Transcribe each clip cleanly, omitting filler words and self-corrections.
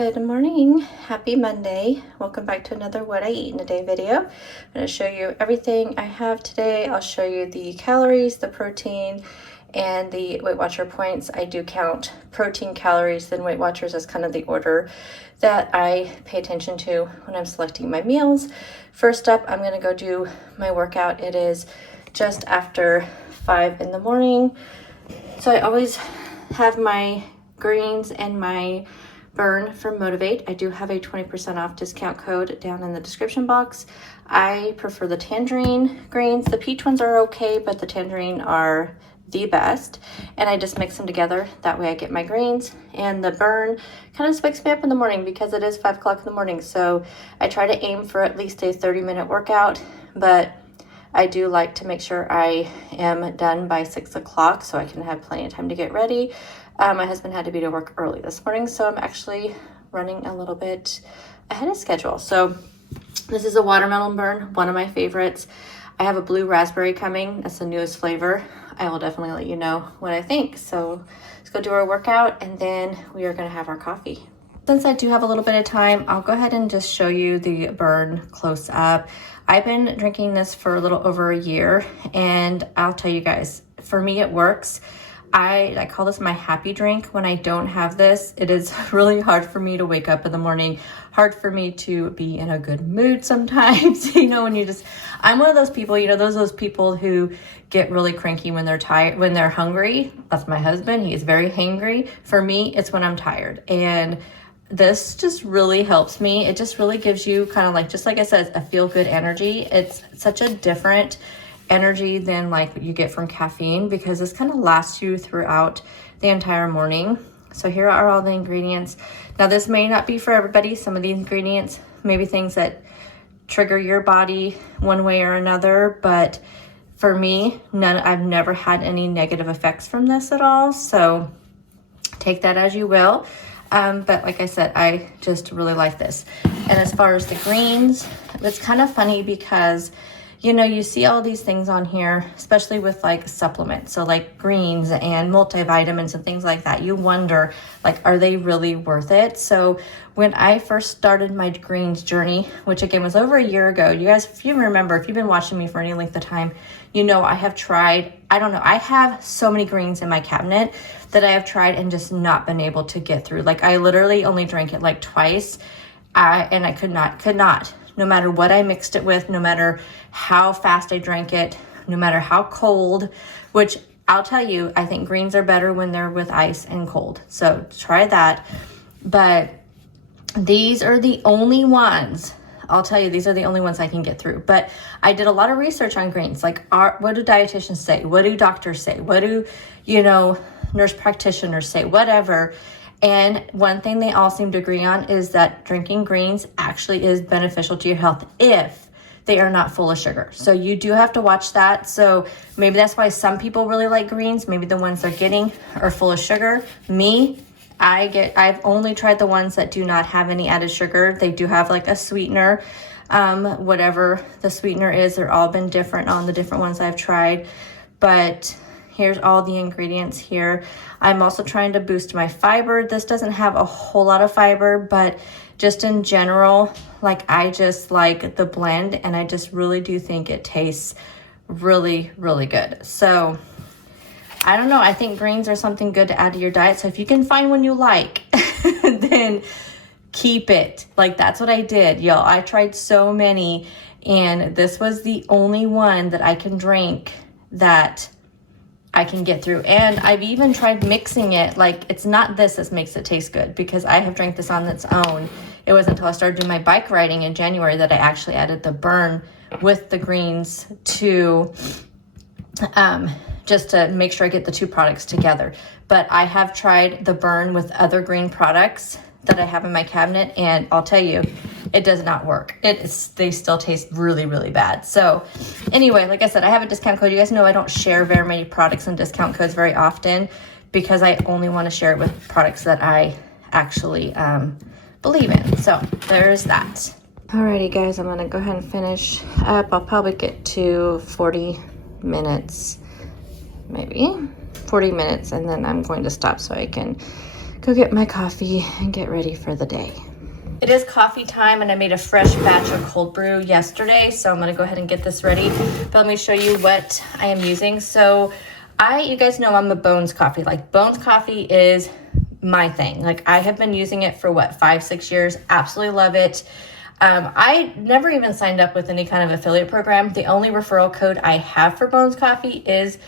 Good morning, happy Monday. Welcome back to another What I Eat in a Day video. I'm going to show you everything I have today. I'll show you the calories, the protein, and the Weight Watcher points. I do count protein, calories, then Weight Watchers as kind of the order that I pay attention to when I'm selecting my meals. First up, I'm going to go do my workout. It is just after 5 in the morning. So I always have my greens and my Burn from Motivate. I do have a 20% off discount code down in the description box. I prefer the tangerine greens. The peach ones are okay, but the tangerine are the best. And I just mix them together. That way I get my greens. And the Burn kind of wakes me up in the morning because it is 5 o'clock in the morning. So I try to aim for at least a 30-minute workout, but I do like to make sure I am done by 6 o'clock so I can have plenty of time to get ready. My husband had to be to work early this morning, so I'm actually running a little bit ahead of schedule. So this is a watermelon burn, one of my favorites. I have a blue raspberry coming. That's the newest flavor. I will definitely let you know what I think. So let's go do our workout, and then we are going to have our coffee. Since I do have a little bit of time, I'll go ahead and just show you the Burn close up. I've been drinking this for a little over a year, and I'll tell you guys, for me it works. I call this my happy drink. When I don't have this, it is really hard for me to wake up in the morning, hard for me to be in a good mood sometimes. When I'm one of those people, those people who get really cranky when they're tired, when they're hungry. That's my husband. He is very hangry. For me, it's when I'm tired. And this just really helps me. It just really gives you kind of just like I said, a feel-good energy. It's such a different energy than like what you get from caffeine, because this kind of lasts you throughout the entire morning. So here are all the ingredients. Now this may not be for everybody. Some of the ingredients may be things that trigger your body one way or another, but for me, I've never had any negative effects from this at all. So take that as you will. But like I said, I just really like this. And as far as the greens, it's kind of funny because you see all these things on here, especially with like supplements. So like greens and multivitamins and things like that. You wonder, are they really worth it? So when I first started my greens journey, which again was over a year ago, you guys, if you remember, if you've been watching me for any length of time, I have tried, I have so many greens in my cabinet that I have tried and just not been able to get through. I literally only drank it twice. And I could not. No matter what I mixed it with, no matter how fast I drank it, no matter how cold, which I'll tell you, I think greens are better when they're with ice and cold. So try that. But these are the only ones, I'll tell you, these are the only ones I can get through. But I did a lot of research on greens. What do dietitians say? What do doctors say? What do, nurse practitioners say? Whatever. And one thing they all seem to agree on is that drinking greens actually is beneficial to your health if they are not full of sugar. So you do have to watch that. So maybe that's why some people really like greens. Maybe the ones they're getting are full of sugar. I've only tried the ones that do not have any added sugar. They do have a sweetener, whatever the sweetener is. They're all been different on the different ones I've tried. But here's all the ingredients here. I'm also trying to boost my fiber. This doesn't have a whole lot of fiber, but just in general, I just like the blend, and I just really do think it tastes really, really good. So I don't know. I think greens are something good to add to your diet. So if you can find one you like, then keep it. That's what I did, y'all. I tried so many, and this was the only one that I can drink that I can get through. And I've even tried mixing it. It's not this that makes it taste good, because I have drank this on its own. It wasn't until I started doing my bike riding in January that I actually added the Burn with the greens to just to make sure I get the two products together. But I have tried the Burn with other green products that I have in my cabinet, and I'll tell you, it does not work. They still taste really, really bad. So anyway, like I said, I have a discount code. You guys know I don't share very many products and discount codes very often, because I only want to share it with products that I actually believe in. So there's that. Alrighty guys, I'm gonna go ahead and finish up. I'll probably get to 40 minutes, maybe 40 minutes, and then I'm going to stop so I can go get my coffee and get ready for the day. It is coffee time, and I made a fresh batch of cold brew yesterday, so I'm gonna go ahead and get this ready. But let me show you what I am using. So you guys know I'm a Bones coffee. Like, Bones coffee is my thing. Like, I have been using it for what, 5-6 years. Absolutely love it. I never even signed up with any kind of affiliate program. The only referral code I have for Bones coffee is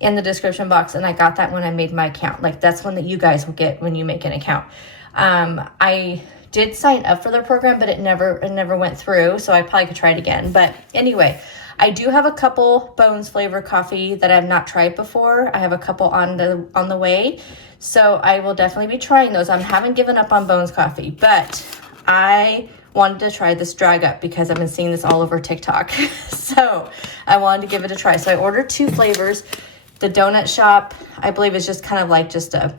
in the description box, and I got that when I made my account. Like, that's one that you guys will get when you make an account. I did sign up for their program, but it never went through, so I probably could try it again. But anyway, I do have a couple Bones flavor coffee that I've not tried before. I have a couple on the way, so I will definitely be trying those. I haven't given up on Bones coffee, but I wanted to try this Drag Up because I've been seeing this all over TikTok. So I wanted to give it a try. So I ordered 2 flavors. The Donut Shop, I believe, is just kind of like just a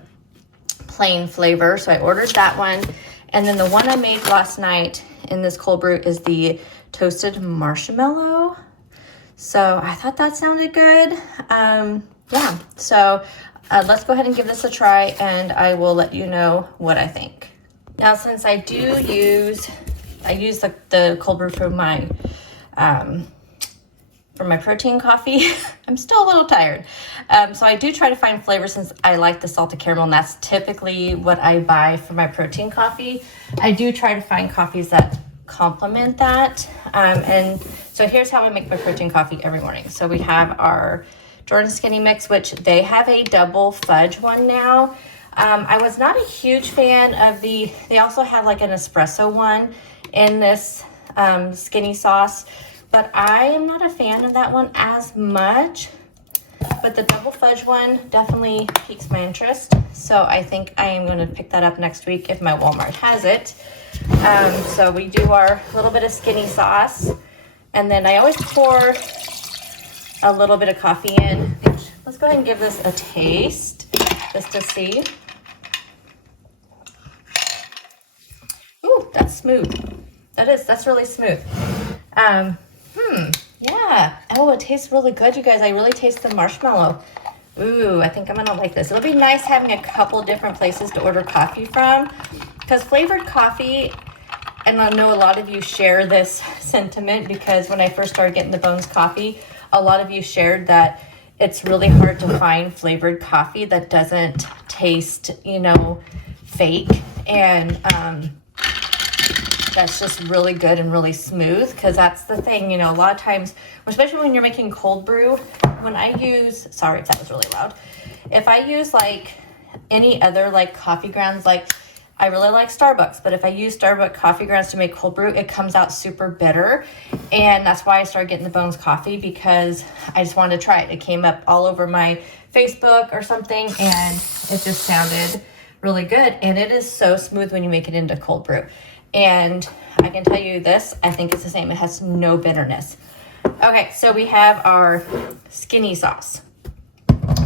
plain flavor, so I ordered that one. And then the one I made last night in this cold brew is the toasted marshmallow. So I thought that sounded good. Yeah, so let's go ahead and give this a try, and I will let you know what I think. Now, since I use the cold brew for my protein coffee, I'm still a little tired. So I do try to find flavors, since I like the salted caramel, and that's typically what I buy for my protein coffee. I do try to find coffees that complement that. And so here's how I make my protein coffee every morning. So we have our Jordan Skinny Mix, which they have a double fudge one now. I was not a huge fan of they also have like an espresso one in this skinny sauce, but I am not a fan of that one as much. But the double fudge one definitely piques my interest. So I think I am going to pick that up next week if my Walmart has it. So we do our little bit of skinny sauce. And then I always pour a little bit of coffee in. Let's go ahead and give this a taste just to see. Ooh, that's smooth. That's really smooth. Yeah. Oh, it tastes really good, you guys. I really taste the marshmallow. Ooh, I think I'm gonna like this. It'll be nice having a couple different places to order coffee from, because flavored coffee, and I know a lot of you share this sentiment, because when I first started getting the Bones coffee, a lot of you shared that it's really hard to find flavored coffee that doesn't taste, fake. And that's just really good and really smooth, because that's the thing, a lot of times, especially when you're making cold brew, when I use, sorry if that was really loud, if I use like any other like coffee grounds, like I really like Starbucks, but if I use Starbucks coffee grounds to make cold brew, it comes out super bitter. And that's why I started getting the Bones coffee, because I just wanted to try it. It came up all over my Facebook or something, and it just sounded really good. And it is so smooth when you make it into cold brew. And I can tell you this, I think it's the same. It has no bitterness. Okay, so we have our skinny sauce.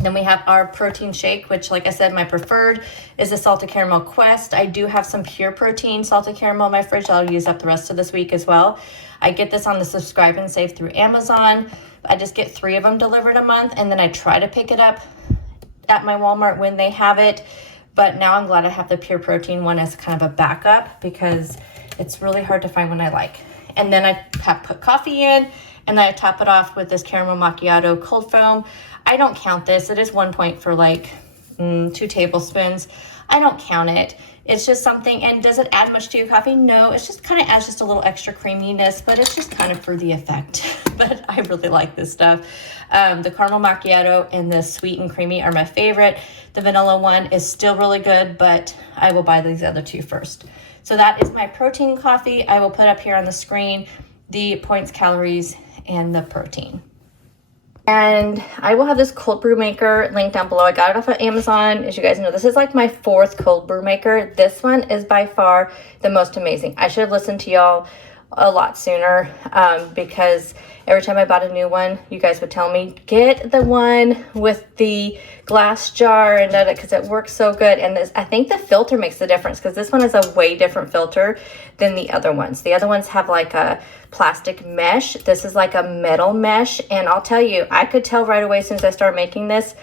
Then we have our protein shake, which, like I said, my preferred is the Salted Caramel Quest. I do have some pure protein salted caramel in my fridge that I'll use up the rest of this week as well. I get this on the Subscribe and Save through Amazon. I just get 3 of them delivered a month, and then I try to pick it up at my Walmart when they have it. But now I'm glad I have the pure protein one as kind of a backup, because it's really hard to find one I like. And then I put coffee in, and then I top it off with this caramel macchiato cold foam. I don't count this. It is 1 point for like 2 tablespoons. I don't count it. It's just something. And does it add much to your coffee? No, it's just kind of adds just a little extra creaminess, but it's just kind of for the effect. But I really like this stuff. The caramel macchiato and the sweet and creamy are my favorite. The vanilla one is still really good, but I will buy these other 2 first. So that is my protein coffee. I will put up here on the screen the points, calories, and the protein. And I will have this cold brew maker linked down below. I got it off of Amazon. As you guys know, this is like my 4th cold brew maker. This one is by far the most amazing. I should have listened to y'all a lot sooner, because every time I bought a new one, you guys would tell me, get the one with the glass jar, and because it works so good. And this, I think the filter makes the difference, because this one is a way different filter than the other ones. The other ones have like a plastic mesh. This is like a metal mesh. And I'll tell you, I could tell right away as soon as I started making this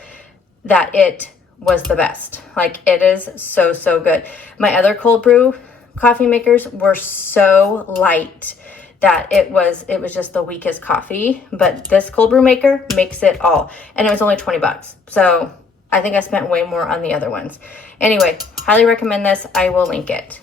that it was the best. Like, it is so, so good. My other cold brew coffee makers were so light that it was just the weakest coffee, but this cold brew maker makes it all, and it was only 20 bucks. So I think I spent way more on the other ones. Anyway, highly recommend this. I will link it.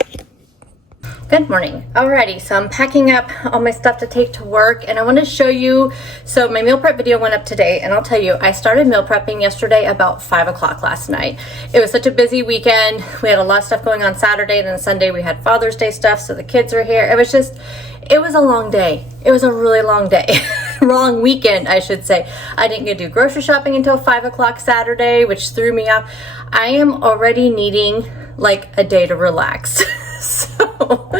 Good morning. Alrighty, so I'm packing up all my stuff to take to work, and I want to show you, so my meal prep video went up today, and I'll tell you, I started meal prepping yesterday about 5 o'clock last night. It was such a busy weekend. We had a lot of stuff going on Saturday, and then Sunday we had Father's Day stuff, so the kids are here. It was a long day. It was a really long day. Wrong weekend, I should say. I didn't get to do grocery shopping until 5 o'clock Saturday, which threw me off. I am already needing like a day to relax. So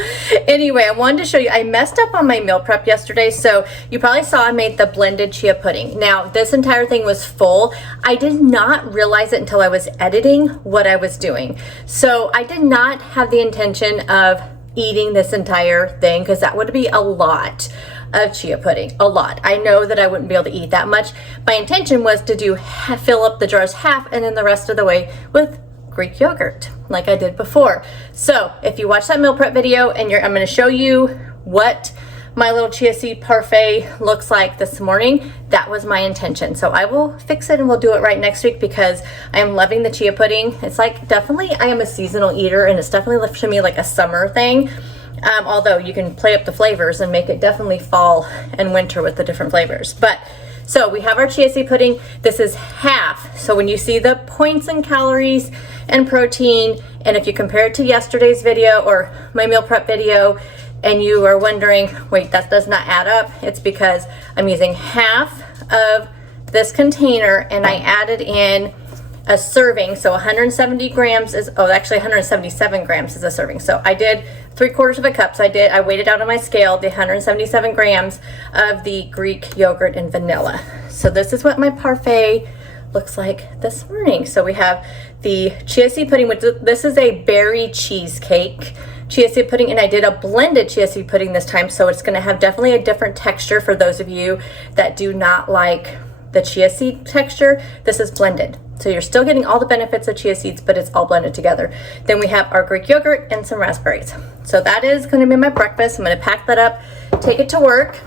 anyway, I wanted to show you, I messed up on my meal prep yesterday. So you probably saw I made the blended chia pudding. Now this entire thing was full. I did not realize it until I was editing what I was doing. So I did not have the intention of eating this entire thing, because that would be a lot of chia pudding, a lot. I know that I wouldn't be able to eat that much. My intention was to fill up the jars half and then the rest of the way with Greek yogurt like I did before. So if you watch that meal prep video, and I'm going to show you what my little chia seed parfait looks like this morning, that was my intention. So I will fix it and we'll do it right next week, because I am loving the chia pudding. It's like, definitely, I am a seasonal eater, and it's definitely to me like a summer thing. Although you can play up the flavors and make it definitely fall and winter with the different flavors. But so we have our chia seed pudding. This is half. So when you see the points and calories and protein, and if you compare it to yesterday's video or my meal prep video, and you are wondering, wait, that does not add up, it's because I'm using half of this container and I added in a serving. So 170 grams is, actually 177 grams is a serving. So I did 3/4 of a cup. So I weighed it out on my scale, the 177 grams of the Greek yogurt and vanilla. So this is what my parfait looks like this morning. So we have the chia seed pudding, which this is a berry cheesecake chia seed pudding, and I did a blended chia seed pudding this time, so it's going to have definitely a different texture for those of you that do not like the chia seed texture. This is blended, so you're still getting all the benefits of chia seeds, but it's all blended together. Then we have our Greek yogurt and some raspberries. So that is going to be my breakfast. I'm going to pack that up, take it to work.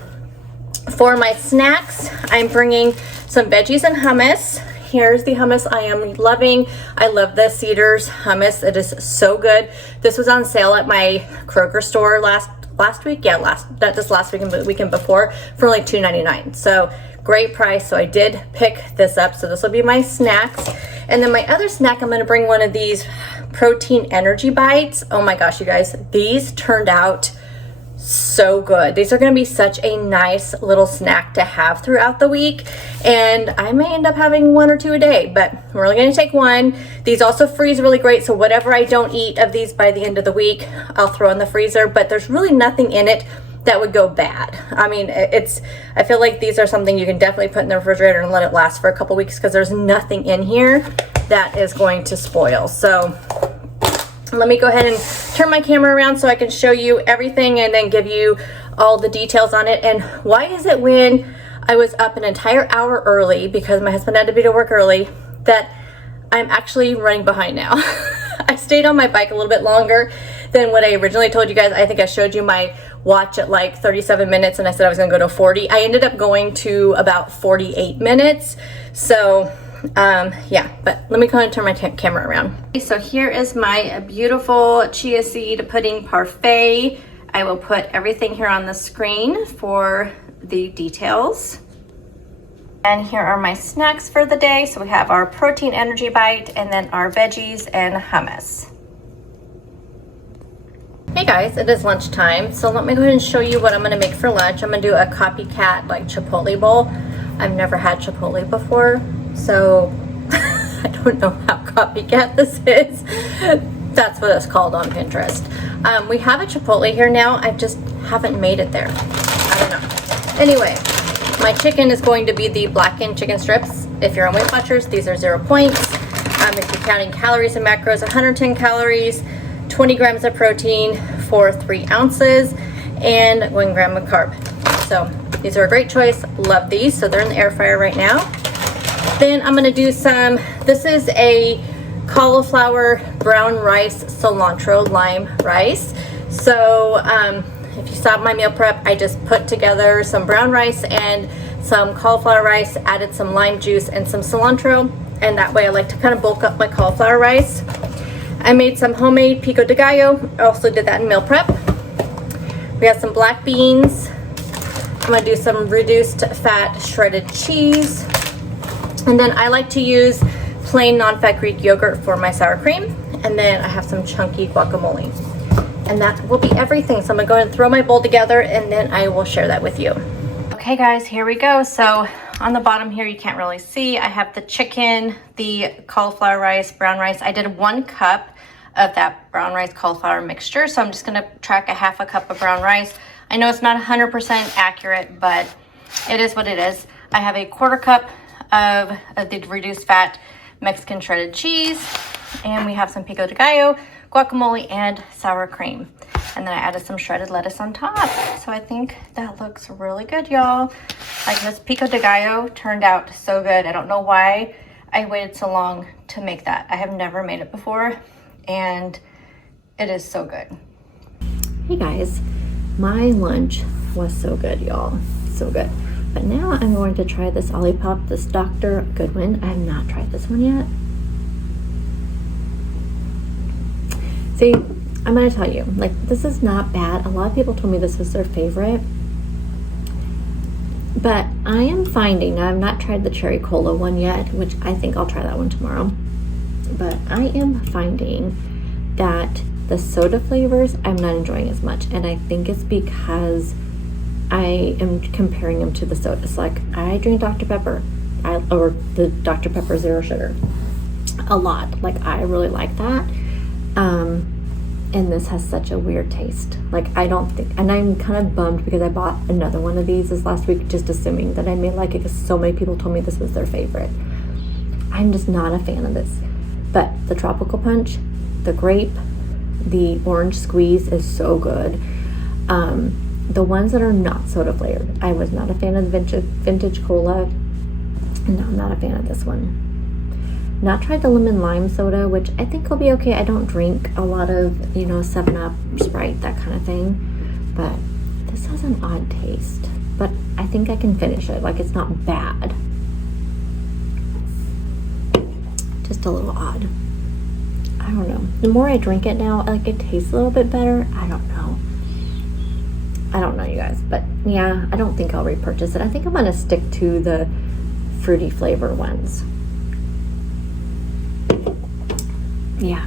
For my snacks, I'm bringing some veggies and hummus. Here's the hummus I am loving. I love the Cedars hummus. It is so good. This was on sale at my Kroger store last week. Yeah, not just last weekend, but the weekend before, for only $2.99. So great price. So I did pick this up. So this will be my snacks. And then my other snack, I'm going to bring one of these protein energy bites. Oh my gosh, you guys, these turned out so good. These are going to be such a nice little snack to have throughout the week, and I may end up having 1 or 2 a day, but we're only going to take one. These also freeze really great, so whatever I don't eat of these by the end of the week, I'll throw in the freezer, but there's really nothing in it that would go bad. I mean, I feel like these are something you can definitely put in the refrigerator and let it last for a couple weeks, because there's nothing in here that is going to spoil. So let me go ahead and turn my camera around so I can show you everything and then give you all the details on it. And why is it when I was up an entire hour early, because my husband had to be to work early, that I'm actually running behind now? I stayed on my bike a little bit longer than what I originally told you guys. I think I showed you my watch at like 37 minutes and I said I was gonna go to 40. I ended up going to about 48 minutes. So yeah, but let me go ahead and turn my camera around. So here is my beautiful chia seed pudding parfait. I will put everything here on the screen for the details. And here are my snacks for the day. So we have our protein energy bite and then our veggies and hummus. Hey guys, it is lunchtime. So let me go ahead and show you what I'm gonna make for lunch. I'm gonna do a copycat like Chipotle bowl. I've never had Chipotle before, so I don't know how copycat this is. That's what it's called on Pinterest. We have a Chipotle here now. I just haven't made it there. I don't know. Anyway, my chicken is going to be the blackened chicken strips. If you're on Weight Watchers, these are 0 points. If you're counting calories and macros, 110 calories, 20 grams of protein for 3 ounces, and 1 gram of carb. So these are a great choice. Love these. So they're in the air fryer right now. Then I'm going to do some, this is a cauliflower, brown rice, cilantro, lime rice. So if you saw my meal prep, I just put together some brown rice and some cauliflower rice, added some lime juice and some cilantro, and that way I like to kind of bulk up my cauliflower rice. I made some homemade pico de gallo. I also did that in meal prep. We have some black beans. I'm gonna do some reduced fat shredded cheese. And then I like to use plain non-fat Greek yogurt for my sour cream. And then I have some chunky guacamole. And that will be everything. So I'm gonna go ahead and throw my bowl together and then I will share that with you. Okay guys, here we go. So on the bottom here, you can't really see, I have the chicken, the cauliflower rice, brown rice. I did 1 cup of that brown rice cauliflower mixture. So I'm just gonna track a half a cup of brown rice. I know it's not 100% accurate, but it is what it is. I have a 1/4 cup of the reduced fat Mexican shredded cheese, and we have some pico de gallo, guacamole, and sour cream. And then I added some shredded lettuce on top. So I think that looks really good, y'all. Like, this pico de gallo turned out so good. I don't know why I waited so long to make that. I have never made it before, and it is so good. Hey guys, my lunch was so good, y'all. So good. But now I'm going to try this Olipop, this Dr. Goodwin. I have not tried this one yet. See, I'm gonna tell you, like, this is not bad. A lot of people told me this was their favorite. But I am finding, now I've not tried the cherry cola one yet, which I think I'll try that one tomorrow. But I am finding that the soda flavors I'm not enjoying as much. And I think it's because I am comparing them to the sodas. Like, I drink Dr. Pepper, or the Dr. Pepper Zero Sugar a lot. Like, I really like that. And this has such a weird taste. Like, I don't think, and I'm kind of bummed because I bought another one of these this last week, just assuming that I may like it because so many people told me this was their favorite. I'm just not a fan of this. But the tropical punch, the grape, the orange squeeze is so good. The ones that are not soda flavored, I was not a fan of the vintage cola. No, I'm not a fan of this one. Not tried the lemon lime soda, which I think will be okay. I don't drink a lot of, 7-Up, Sprite, that kind of thing. But this has an odd taste. But I think I can finish it. Like, it's not bad. Just a little odd. I don't know. The more I drink it now, like, it tastes a little bit better. I don't know. I don't know, you guys. But yeah, I don't think I'll repurchase it. I think I'm going to stick to the fruity flavor ones. Yeah,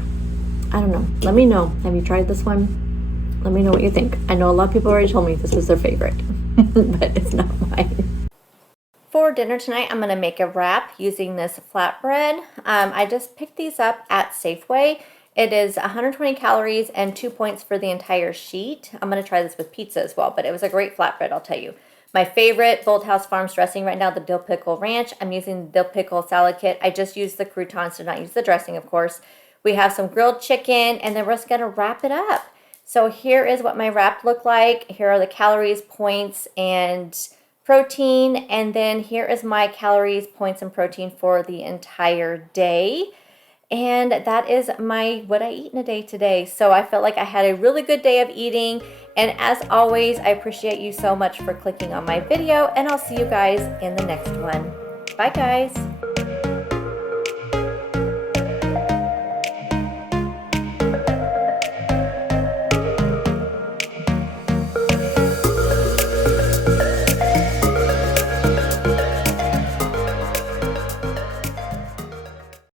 I don't know. Let me know. Have you tried this one? Let me know what you think. I know a lot of people already told me this was their favorite, but it's not mine. For dinner tonight, I'm going to make a wrap using this flatbread. I just picked these up at Safeway. It is 120 calories and 2 points for the entire sheet. I'm going to try this with pizza as well, but it was a great flatbread, I'll tell you. My favorite Bolthouse Farms dressing right now, the dill pickle ranch. I'm using the dill pickle salad kit. I just used the croutons, did not use the dressing, of course. We have some grilled chicken, and then we're just going to wrap it up. So here is what my wrap looked like. Here are the calories, points, and protein. And then here is my calories, points, and protein for the entire day. And that is what I eat in a day today. So I felt like I had a really good day of eating. And as always, I appreciate you so much for clicking on my video. And I'll see you guys in the next one. Bye, guys.